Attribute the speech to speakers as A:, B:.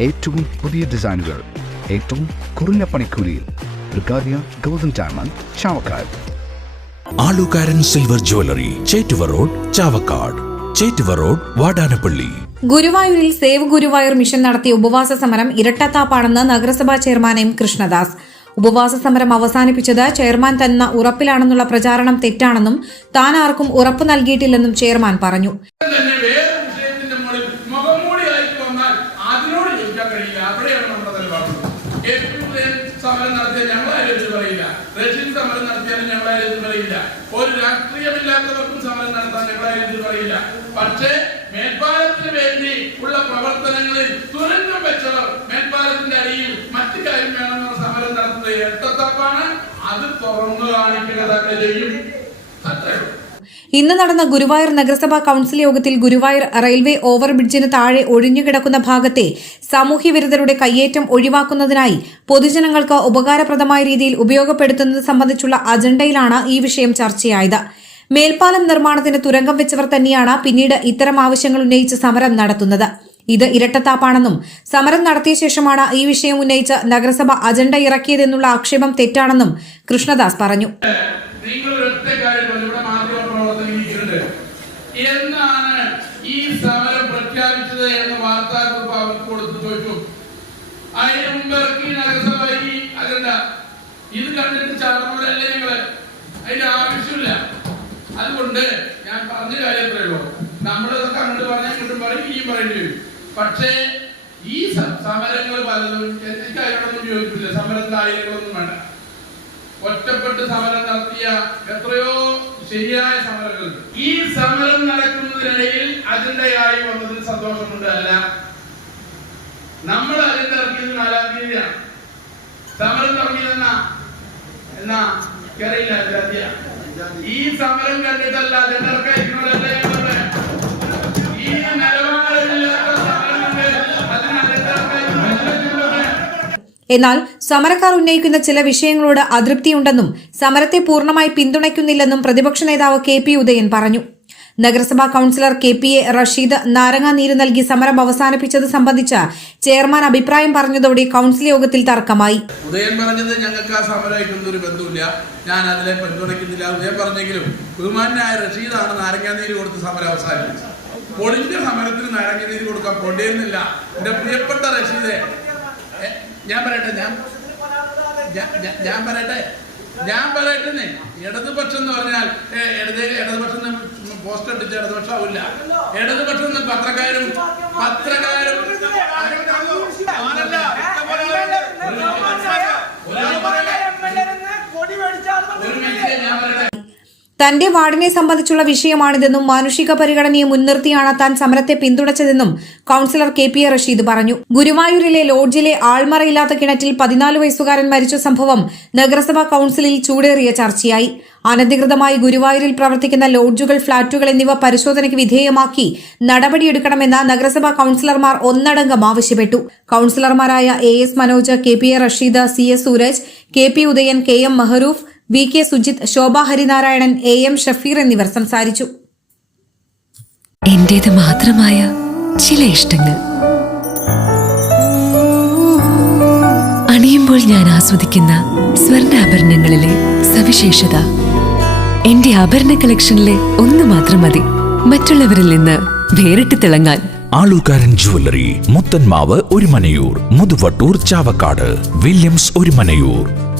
A: ഏറ്റവും പുതിയ ഡിസൈനുകൾ ഏറ്റവും കുറഞ്ഞ പണിക്കൂലിയിൽ ബ്രിഗാദിയ golden diamond Chavakkad.
B: Alukkaran silver jewellery Chettuva road Chavakkad. Chettuva road Vadanappally.
C: ഗുരുവായൂരിൽ സേവ് ഗുരുവായൂർ മിഷൻ നടത്തിയ ഉപവാസ സമരം ഇരട്ടത്താപ്പാണെന്ന് നഗരസഭാ ചെയർമാൻ എം കൃഷ്ണദാസ്. ഉപവാസ സമരം അവസാനിപ്പിച്ചത് ചെയർമാൻ തന്ന ഉറപ്പിലാണെന്നുള്ള പ്രചാരണം തെറ്റാണെന്നും താൻ ആർക്കും ഉറപ്പ് നൽകിയിട്ടില്ലെന്നും ചെയർമാൻ പറഞ്ഞു.
D: നടത്തിയാൽ ഞങ്ങളാരും പറയില്ല. റഷ്യൻ സമരം നടത്തിയാലും ഞങ്ങളാരും പറയില്ല. ഒരു രാഷ്ട്രീയമില്ലാത്തവർക്കും സമരം നടത്താൻ ഞങ്ങളാരും പറയില്ല. പക്ഷേ മേൽപ്പാലത്തിന് വേണ്ടി ഉള്ള പ്രവർത്തനങ്ങളിൽ തുരങ്കം വെച്ചവർ മേൽപ്പാലത്തിന്റെ അടിയിൽ മറ്റു കാര്യം വേണമെന്ന സമരം നടത്തുന്നത് ഇരട്ടത്തപ്പാണ് അത് തുറന്നു കാണിക്കുക തന്നെ ചെയ്യും. അത്രേ ഉള്ളൂ.
C: ഇന്ന് നടന്ന ഗുരുവായൂർ നഗരസഭാ കൌൺസിൽ യോഗത്തിൽ ഗുരുവായൂർ റെയിൽവേ ഓവർബ്രിഡ്ജിന് താഴെ ഒഴിഞ്ഞുകിടക്കുന്ന ഭാഗത്തെ സാമൂഹ്യ വിരുദ്ധരുടെ കയ്യേറ്റം ഒഴിവാക്കുന്നതിനായി പൊതുജനങ്ങൾക്ക് ഉപകാരപ്രദമായ രീതിയിൽ ഉപയോഗപ്പെടുത്തുന്നത് സംബന്ധിച്ചുള്ള അജണ്ടയിലാണ് ഈ വിഷയം ചർച്ചയായത്. മേൽപ്പാലം നിർമ്മാണത്തിന് തുരങ്കം വെച്ചവർ തന്നെയാണ് പിന്നീട് ഇത്തരം ആവശ്യങ്ങൾ ഉന്നയിച്ച് സമരം നടത്തുന്നത്. ഇത് ഇരട്ടത്താപ്പാണെന്നും സമരം നടത്തിയ ശേഷമാണ് ഈ വിഷയം ഉന്നയിച്ച് നഗരസഭ അജണ്ട ഇറക്കിയതെന്നുള്ള ആക്ഷേപം തെറ്റാണെന്നും കൃഷ്ണദാസ് പറഞ്ഞു.
D: എന്നാണ് ഈ സമരം പ്രഖ്യാപിച്ചത് എന്ന് വാർത്താക്കുറിപ്പ് അവർക്ക് കൊടുത്ത് ചോദിച്ചു. അതിന് മുമ്പ് ഇത് കണ്ടിട്ട് ചടങ്ങുകളല്ലേ നിങ്ങൾ? അതിന്റെ ആവശ്യമില്ല. അതുകൊണ്ട് ഞാൻ പറഞ്ഞ കാര്യം പറയുള്ളൂ. നമ്മളിതൊക്കെ അങ്ങോട്ട് പറഞ്ഞാൽ ഇങ്ങോട്ടും പറയും ഇനിയും പറയേണ്ടി വരും. പക്ഷേ ഈ സമരങ്ങൾ പലതും എനിക്ക് അതിനോടൊന്നും യോജിപ്പില്ല. സമരത്തിന്റെ ആയിരങ്ങളൊന്നും വേണ്ട. ഒറ്റപ്പെട്ട് സമരം നടത്തിയ എത്രയോ ശരിയായ സമരങ്ങൾ ഈ സമരം നടക്കുന്നതിനിടയിൽ അജണ്ടയായി വന്നതിൽ സന്തോഷമുണ്ട് അല്ല നമ്മൾ അജണ്ട ഇറക്കിയത് നാലാം തീയതിയാണ്. സമരം തുടങ്ങിയതെന്നാ? എന്നാ? കരയില്ല ഈ സമരം കണ്ടിട്ടല്ല അജണ്ട ഇറക്കാതിരിക്കണതല്ല?
C: എന്നാൽ സമരക്കാർ ഉന്നയിക്കുന്ന ചില വിഷയങ്ങളോട് അതൃപ്തിയുണ്ടെന്നും സമരത്തെ പൂർണമായി പിന്തുണയ്ക്കുന്നില്ലെന്നും പ്രതിപക്ഷ നേതാവ് കെ പി ഉദയൻ പറഞ്ഞു. നഗരസഭാ councillor K P A Rasheed നാരങ്ങാനീര് നൽകി സമരം അവസാനിപ്പിച്ചത് സംബന്ധിച്ച ചെയർമാൻ അഭിപ്രായം പറഞ്ഞതോടെ കൌൺസിൽ യോഗത്തിൽ തർക്കമായി.
D: ഉദയൻ പറഞ്ഞത് ഞങ്ങൾക്ക് ആ സമരമായിട്ടൊന്നും ഒരു ബന്ധമില്ല ഞാൻ അതിനെ പിന്തുണയ്ക്കുന്നില്ല. ഉദയൻ പറഞ്ഞെങ്കിലും ബഹുമാനായ റഷീദാണ് നാരങ്ങാനീര് കൊടുത്ത് സമരം അവസാനിപ്പിച്ചത്. പൊളിഞ്ഞ സമരത്തിന് നാരങ്ങാനീര് കൊടുക്കാൻ പോണ്ടിയിരുന്നില്ല എന്റെ പ്രിയപ്പെട്ട റഷീദെ ഞാൻ പറയട്ടെ ഞാൻ ഞാൻ- പറയട്ടെ ഞാൻ പറയട്ടെ. ഇടതുപക്ഷം എന്ന് പറഞ്ഞാൽ ഇടത് ഇടതുപക്ഷം പോസ്റ്റ് അടിച്ച ഇടതുപക്ഷം ആവില്ല ഇടതുപക്ഷം പത്രക്കാരും പത്രക്കാരും ആണല്ല. ഒരു മിനിറ്റ് ഞാൻ പറയട്ടെ
C: തന്റെ വാർഡിനെ സംബന്ധിച്ചുള്ള വിഷയമാണിതെന്നും മാനുഷിക പരിഗണനയെ മുൻനിർത്തിയാണ് താൻ സമരത്തെ പിന്തുണച്ചതെന്നും councillor K P A Rasheed പറഞ്ഞു. ഗുരുവായൂരിലെ ലോഡ്ജിലെ ആൾമറയില്ലാത്ത കിണറ്റിൽ പതിനാല് വയസ്സുകാരൻ മരിച്ച സംഭവം നഗരസഭാ കൌൺസിലിൽ ചൂടേറിയ ചർച്ചയായി. അനധികൃതമായി ഗുരുവായൂരിൽ പ്രവർത്തിക്കുന്ന ലോഡ്ജുകൾ ഫ്ളാറ്റുകൾ എന്നിവ പരിശോധനയ്ക്ക് വിധേയമാക്കി നടപടിയെടുക്കണമെന്ന് നഗരസഭാ കൌൺസിലർമാർ ഒന്നടങ്കം ആവശ്യപ്പെട്ടു. കൌൺസിലർമാരായ A S Manoj K P A Rasheed C S Sooraj K P Udayan K M Mehroof V K Sujith Shobha Harinarayanan A M Shafeer എന്നിവർ സംസാരിച്ചു.
E: എന്റേത് മാത്രമായ ചില ഇഷ്ടങ്ങൾ. അണിയുമ്പോൾ ഞാൻ ആസ്വദിക്കുന്ന സ്വർണാഭരണങ്ങളിലെ സവിശേഷത. എന്റെ ആഭരണ കളക്ഷനിലെ ഒന്ന് മാത്രം മതി. മറ്റുള്ളവരിൽ നിന്ന് വേറിട്ട് തിളങ്ങാൻ.
B: ആളൂക്കാരൻ ജുവല്ലറി മുത്തൻമാവ് ഒരു മനയൂർ മുതുവട്ടൂർ ചാവക്കാട് വില്യംസ് ഒരു മനയൂർ.